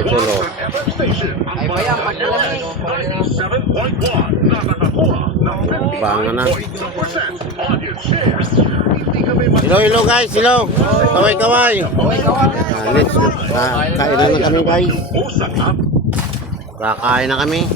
idol oh. Ay ba yan, pagdalamig. Bangan na. Hello, hello guys, hello. Kaway, kaway. Let's kainan na kami guys. Kakain na kami.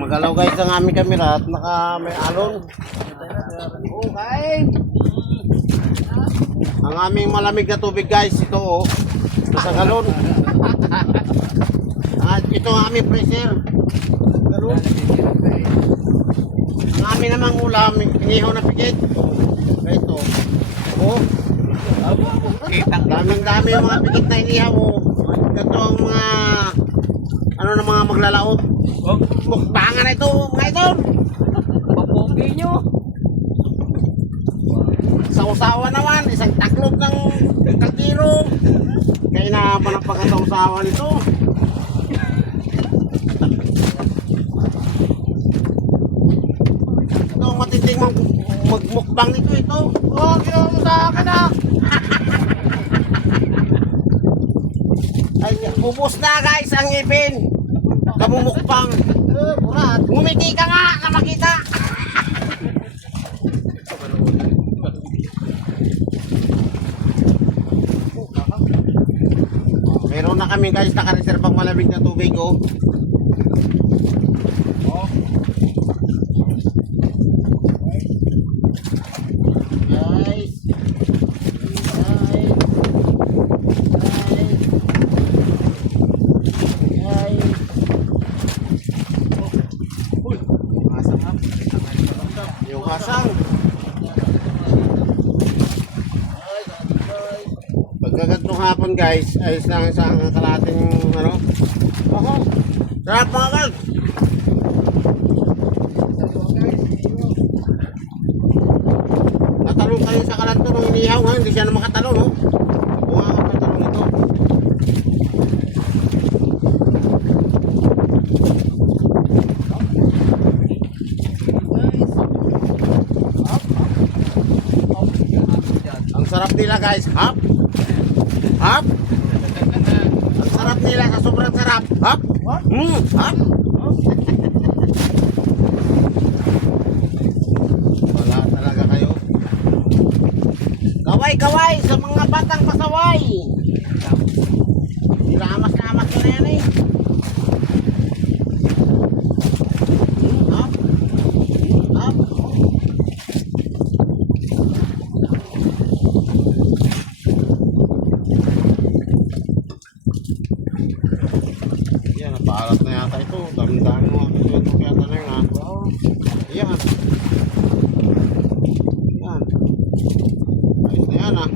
Magalaw guys ang aming kamera at naka may alon. Okay. Ang aming malamig na tubig guys, ito oh. Ito sa galon. Ito ang aming freezer. Galon. Ang aming namang ulam, inihaw na pigit. Ito. Oh. Daming-dami yung mga pigit na inihaw oh. Ito ang mga ano na mga maglalaot. Mukbangan na ito, mga ito. Papogi nyo. Sa usawa naman, isang taklog ng kaldero. Kaya na pa ng pagkasausawa nito. Ito ang matinding magmukbang nito ito. Oh, ginawa mo sa akin ah. Ay, ubos na guys ang ipin. Kamumukbang. Burat. Ngumiti ka nga na makita. Meron na kami guys nakareserbang malamig na tubig oh. Guys. Yung hasang. Pagkagantong hapon guys, ayos lang sa kalating ano. Ako. Sarap mga guys. Natalong kayo sa kalanto nung inihaw ha, hindi siya na makatalong no. Bunga ka patalong ito. Ang sarap nila guys, hap. Hap. Ang sarap nila, sa sobrang sarap. Hap. Hap. Wala talaga kayo. Kaway, kaway sa mga batang pasaway. Nilamas-lamas ka na yan eh. Hap. Hap. Yan, napaalat na yata ito. Dami-dami mga ito yata na yun ha. Ayan. Yan. Ayos na yan ha.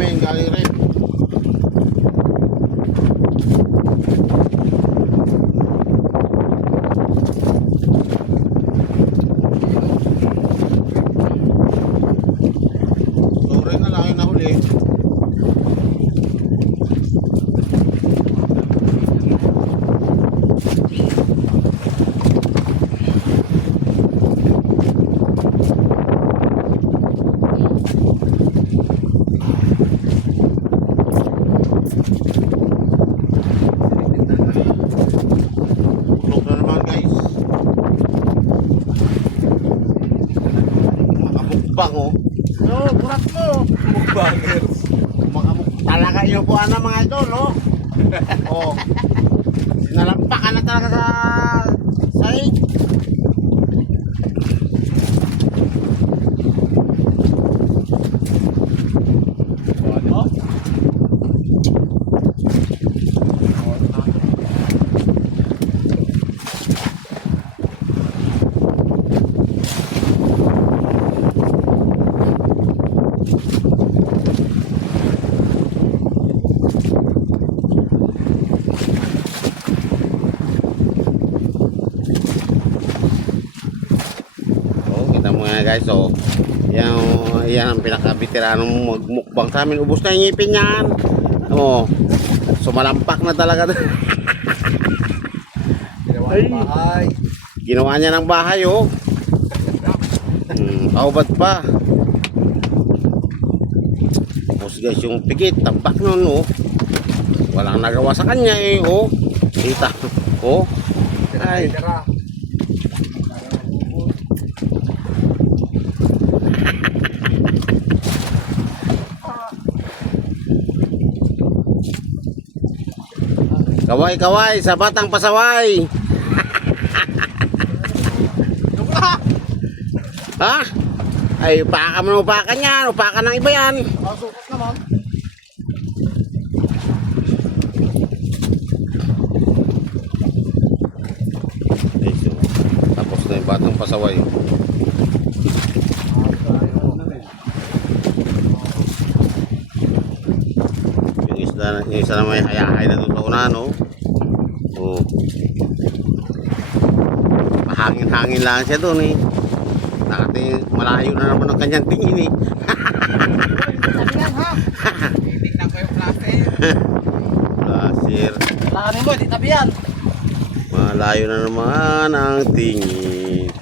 namin galing rin. Sorry na lang yung nahuli. Tulog na naman guys. Makamukbang oh. No, burat mo. Mukbangers. Talaga yung buwan ng mga idol, no? Oh. Sinalampakan na talaga sa sahig. Oh, kita mo nga guys, oh. Yan ang pinaka-veteranong magmukbang sa amin. Ubus na yung ngipin yan. Oh. Sumalampak na talaga. Ginawa ng bahay. Ginawa niya ng bahay, oh. Kaubat pa. Tapos guys, yung pikit, tambak nun, oh. Walang nagawa sa kanya, eh, oh. Kita, oh. Ay. Tira. Kaway, kaway, sa batang pasaway. Ha? Ay, upakan mo, upakan yan. Upakan ng iba yan. Sukat naman. Ay, so, tapos na yung batang pasaway. Yung isa na may hayahay na doon sa unahan, oh. Oh. Mahangin-hangin lang siya doon, eh. Nakating malayo na naman ang kanyang tingin, eh. Sabihan ha. Titignan ko yung plaster. Lasir. Kailanganin mo, di tabihan. Malayo na naman ang tingin.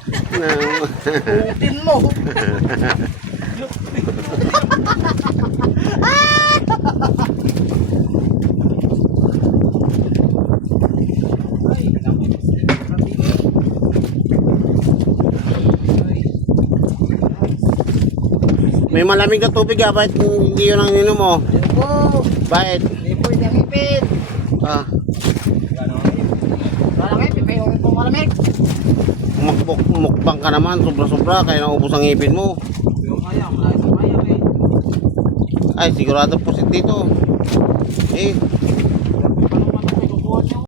Utin mo. May malamig na tubig, ah. Bakit hindi yun ang ininom mo? Ayoko. Bakit? Hindi po yung ipin. Ah, Walang ipin, pero yung malamig. mukbang ka naman. Sobra-sobra. Kaya naubos ang ipin mo. Yung kaya, malayo sa kaya eh. Ay, sigurado po dito. Eh,